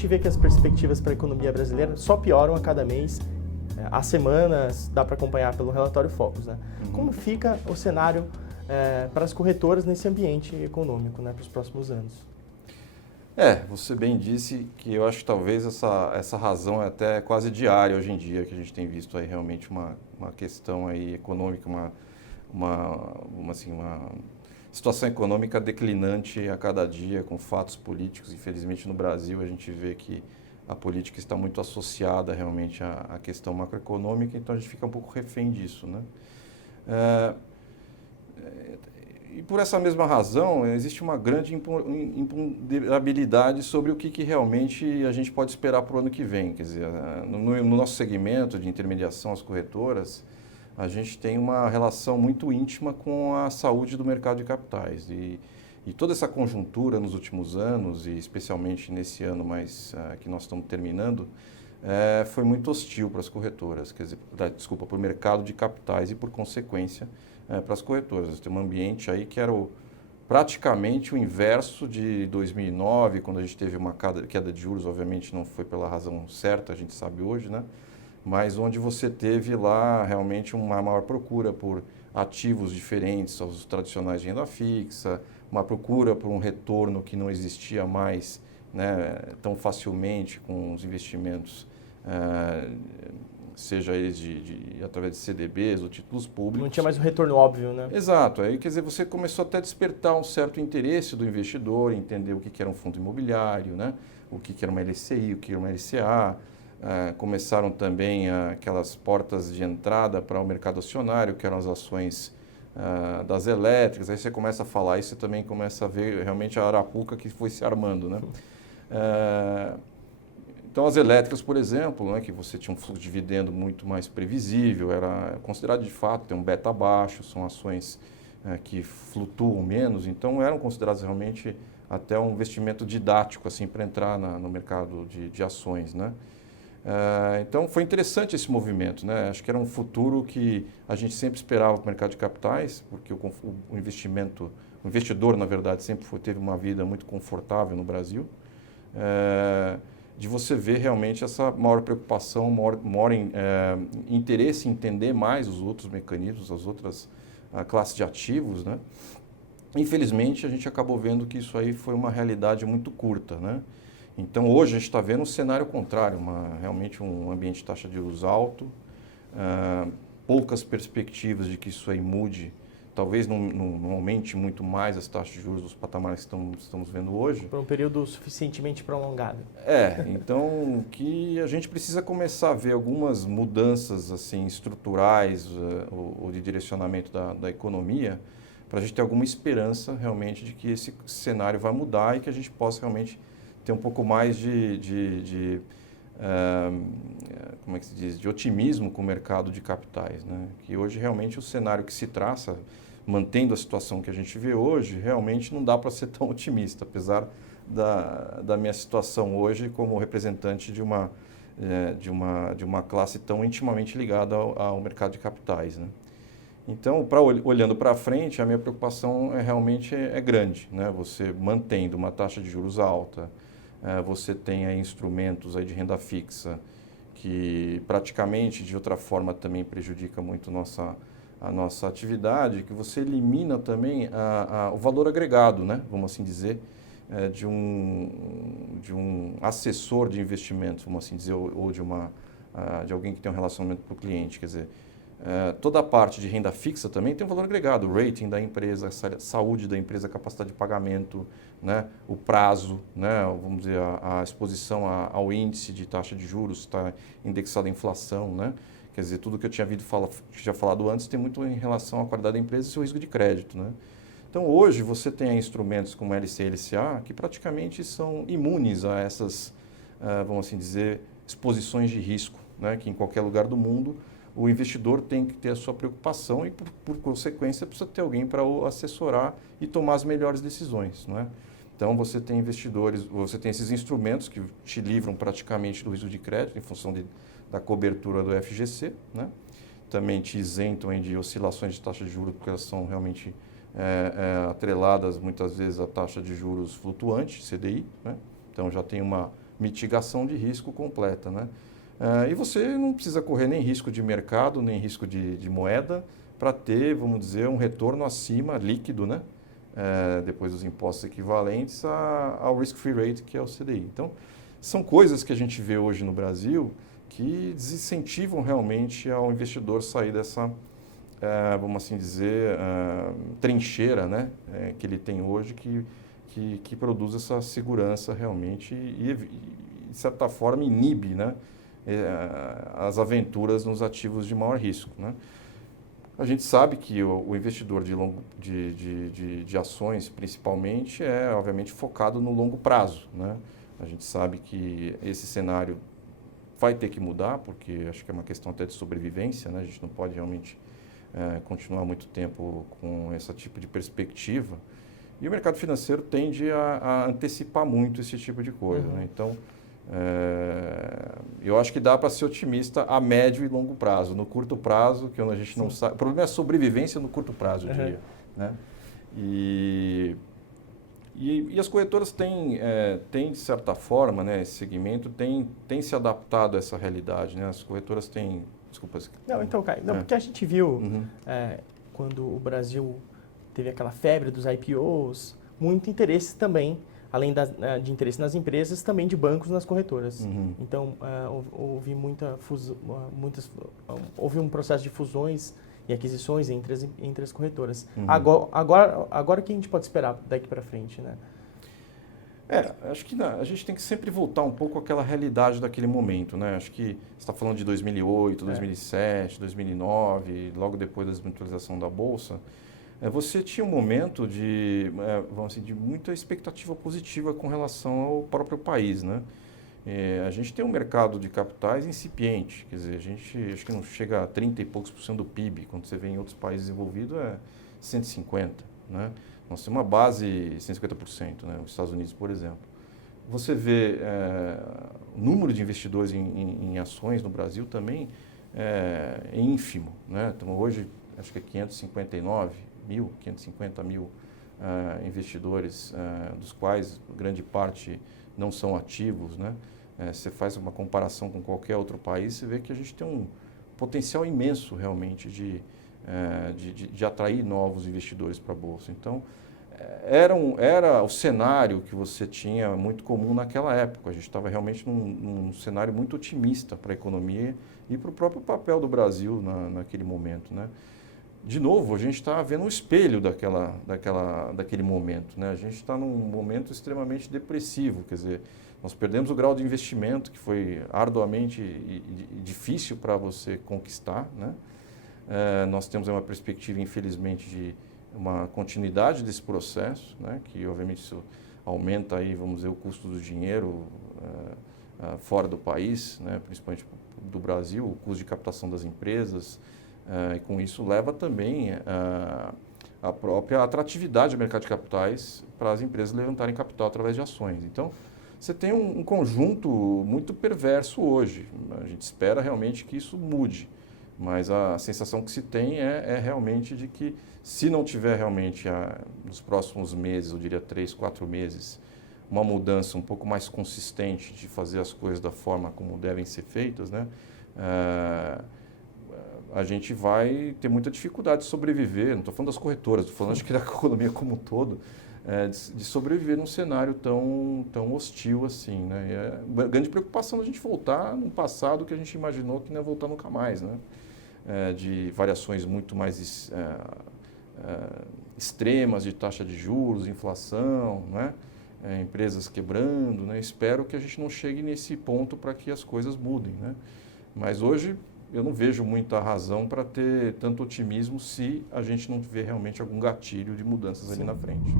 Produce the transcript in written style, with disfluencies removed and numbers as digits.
gente vê que as perspectivas para a economia brasileira só pioram a cada mês. Há semanas, dá para acompanhar pelo relatório Focus, né? Como fica o cenário para as corretoras nesse ambiente econômico, né, para os próximos anos? Você bem disse que eu acho que talvez essa razão é até quase diária hoje em dia, que a gente tem visto aí realmente uma questão aí econômica, uma situação econômica declinante a cada dia, com fatos políticos. Infelizmente no Brasil a gente vê que a política está muito associada realmente à questão macroeconômica, então a gente fica um pouco refém disso, né? E por essa mesma razão, existe uma grande imponderabilidade sobre o que realmente a gente pode esperar para o ano que vem. Quer dizer, no nosso segmento de intermediação, as corretoras, a gente tem uma relação muito íntima com a saúde do mercado de capitais. E toda essa conjuntura nos últimos anos, e especialmente nesse ano que nós estamos terminando, foi muito hostil para as corretoras, quer dizer, para o mercado de capitais e, por consequência, para as corretoras. Tem um ambiente aí que era praticamente o inverso de 2009, quando a gente teve uma queda de juros. Obviamente não foi pela razão certa, a gente sabe hoje, né? Mas onde você teve lá realmente uma maior procura por ativos diferentes aos tradicionais de renda fixa, uma procura por um retorno que não existia mais, né, tão facilmente com os investimentos, seja eles através de CDBs ou títulos públicos. Não tinha mais um retorno óbvio, né? Exato. Aí, quer dizer, você começou até a despertar um certo interesse do investidor, entender o que era um fundo imobiliário, né? O que era uma LCI, o que era uma LCA. Começaram também aquelas portas de entrada para o mercado acionário, que eram as ações das elétricas. Aí você começa a falar isso, você também começa a ver realmente a arapuca que foi se armando, né? Então, as elétricas, por exemplo, né, que você tinha um fluxo de dividendo muito mais previsível, era considerado de fato ter um beta baixo, são ações que flutuam menos, então eram consideradas realmente até um investimento didático assim, para entrar no mercado de ações, né? Então, foi interessante esse movimento, né? Acho que era um futuro que a gente sempre esperava para o mercado de capitais, porque o investidor, na verdade, sempre teve uma vida muito confortável no Brasil. De você ver realmente essa maior preocupação, maior interesse em entender mais os outros mecanismos, as outras classes de ativos, né? Infelizmente, a gente acabou vendo que isso aí foi uma realidade muito curta, né? Então, hoje a gente está vendo um cenário contrário, realmente um ambiente de taxa de juros alto, poucas perspectivas de que isso aí mude. Talvez não aumente muito mais as taxas de juros dos patamares que estamos vendo hoje. Por um período suficientemente prolongado. Então que a gente precisa começar a ver algumas mudanças assim, estruturais ou de direcionamento da economia, para a gente ter alguma esperança realmente de que esse cenário vai mudar e que a gente possa realmente ter um pouco mais como é que se diz, de otimismo com o mercado de capitais, né? Que hoje realmente o cenário que se traça, mantendo a situação que a gente vê hoje, realmente não dá para ser tão otimista, apesar da minha situação hoje como representante de uma classe tão intimamente ligada ao mercado de capitais, né? Então, olhando para frente, a minha preocupação realmente é grande, né? Você mantendo uma taxa de juros alta, você tem aí instrumentos aí de renda fixa que praticamente, de outra forma, também prejudica muito a nossa atividade, que você elimina também o valor agregado, né? Vamos assim dizer, de um assessor de investimentos, vamos assim dizer, ou de alguém que tem um relacionamento com o cliente. Quer dizer, toda a parte de renda fixa também tem um valor agregado, o rating da empresa, a saúde da empresa, a capacidade de pagamento, né? O prazo, né? Vamos dizer, a exposição ao índice de taxa de juros está indexado à inflação, né? Quer dizer, tudo que eu tinha falado antes tem muito em relação à qualidade da empresa e seu risco de crédito, né? Então, hoje, você tem instrumentos como LC e LCA que praticamente são imunes a essas, vamos assim dizer, exposições de risco, né? Que em qualquer lugar do mundo o investidor tem que ter a sua preocupação e, por consequência, precisa ter alguém para o assessorar e tomar as melhores decisões, não é? Então, você tem investidores, você tem esses instrumentos que te livram praticamente do risco de crédito em função da cobertura do FGC, né? Também te isentam de oscilações de taxa de juros, porque elas são realmente atreladas muitas vezes à taxa de juros flutuante, CDI, né? Então, já tem uma mitigação de risco completa, né? E você não precisa correr nem risco de mercado, nem risco de moeda para ter, vamos dizer, um retorno acima, líquido, né? Depois dos impostos equivalentes ao risk-free rate, que é o CDI. Então, são coisas que a gente vê hoje no Brasil que desincentivam realmente ao investidor sair dessa, vamos assim dizer, trincheira, né? Que ele tem hoje, que produz essa segurança realmente e, de certa forma, inibe, né? As aventuras nos ativos de maior risco, né? A gente sabe que o investidor de ações, principalmente, é, obviamente, focado no longo prazo, né? A gente sabe que esse cenário vai ter que mudar, porque acho que é uma questão até de sobrevivência, né? A gente não pode realmente continuar muito tempo com esse tipo de perspectiva. E o mercado financeiro tende a antecipar muito esse tipo de coisa, né? Então, eu acho que dá para ser otimista a médio e longo prazo. No curto prazo, que a gente não sabe... O problema é a sobrevivência no curto prazo, eu diria, né? E as corretoras têm, de certa forma, né, esse segmento tem se adaptado a essa realidade, né? As corretoras têm... Desculpa. Não, então, Caio, porque a gente viu, quando o Brasil teve aquela febre dos IPOs, muito interesse também, além de interesse nas empresas, também de bancos nas corretoras. Então, houve houve um processo de fusões e aquisições entre as corretoras. Agora o que a gente pode esperar daqui para frente, né? Acho que a gente tem que sempre voltar um pouco àquela realidade daquele momento, né? Acho que você está falando de 2008, 2007, 2009, logo depois da desmutualização da Bolsa. Você tinha um momento vamos dizer, de muita expectativa positiva com relação ao próprio país, né? A gente tem um mercado de capitais incipiente, quer dizer, a gente acho que não chega a 30 e poucos % do PIB, quando você vê em outros países desenvolvidos é 150%, né? Nós temos uma base 150%, né? Os Estados Unidos, por exemplo. Você vê o número de investidores em ações no Brasil também é ínfimo, né? Então, hoje, acho que é 550 mil investidores, dos quais grande parte não são ativos, né? Você faz uma comparação com qualquer outro país, você vê que a gente tem um potencial imenso realmente de atrair novos investidores para a Bolsa. Então, era o cenário que você tinha muito comum naquela época. A gente estava realmente num cenário muito otimista para a economia e para o próprio papel do Brasil naquele momento, né? De novo, a gente está vendo um espelho daquele momento, né? A gente está num momento extremamente depressivo, quer dizer, nós perdemos o grau de investimento que foi arduamente difícil para você conquistar, né? Nós temos uma perspectiva, infelizmente, de uma continuidade desse processo, né? Que obviamente isso aumenta aí, vamos dizer, o custo do dinheiro fora do país, né? Principalmente do Brasil, o custo de captação das empresas, e com isso leva também a própria atratividade do mercado de capitais para as empresas levantarem capital através de ações. Então, você tem um conjunto muito perverso hoje. A gente espera realmente que isso mude, mas a sensação que se tem é realmente de que, se não tiver realmente nos próximos meses, eu diria 3, 4 meses, uma mudança um pouco mais consistente de fazer as coisas da forma como devem ser feitas, né? A gente vai ter muita dificuldade de sobreviver, não estou falando das corretoras, estou falando acho que da economia como um todo, de sobreviver num cenário tão hostil assim, né? E é uma grande preocupação a gente voltar num passado que a gente imaginou que não ia voltar nunca mais, né? De variações muito mais extremas de taxa de juros, inflação, né? Empresas quebrando, né? Espero que a gente não chegue nesse ponto para que as coisas mudem, né? Mas hoje eu não vejo muita razão para ter tanto otimismo se a gente não tiver realmente algum gatilho de mudanças ali na frente.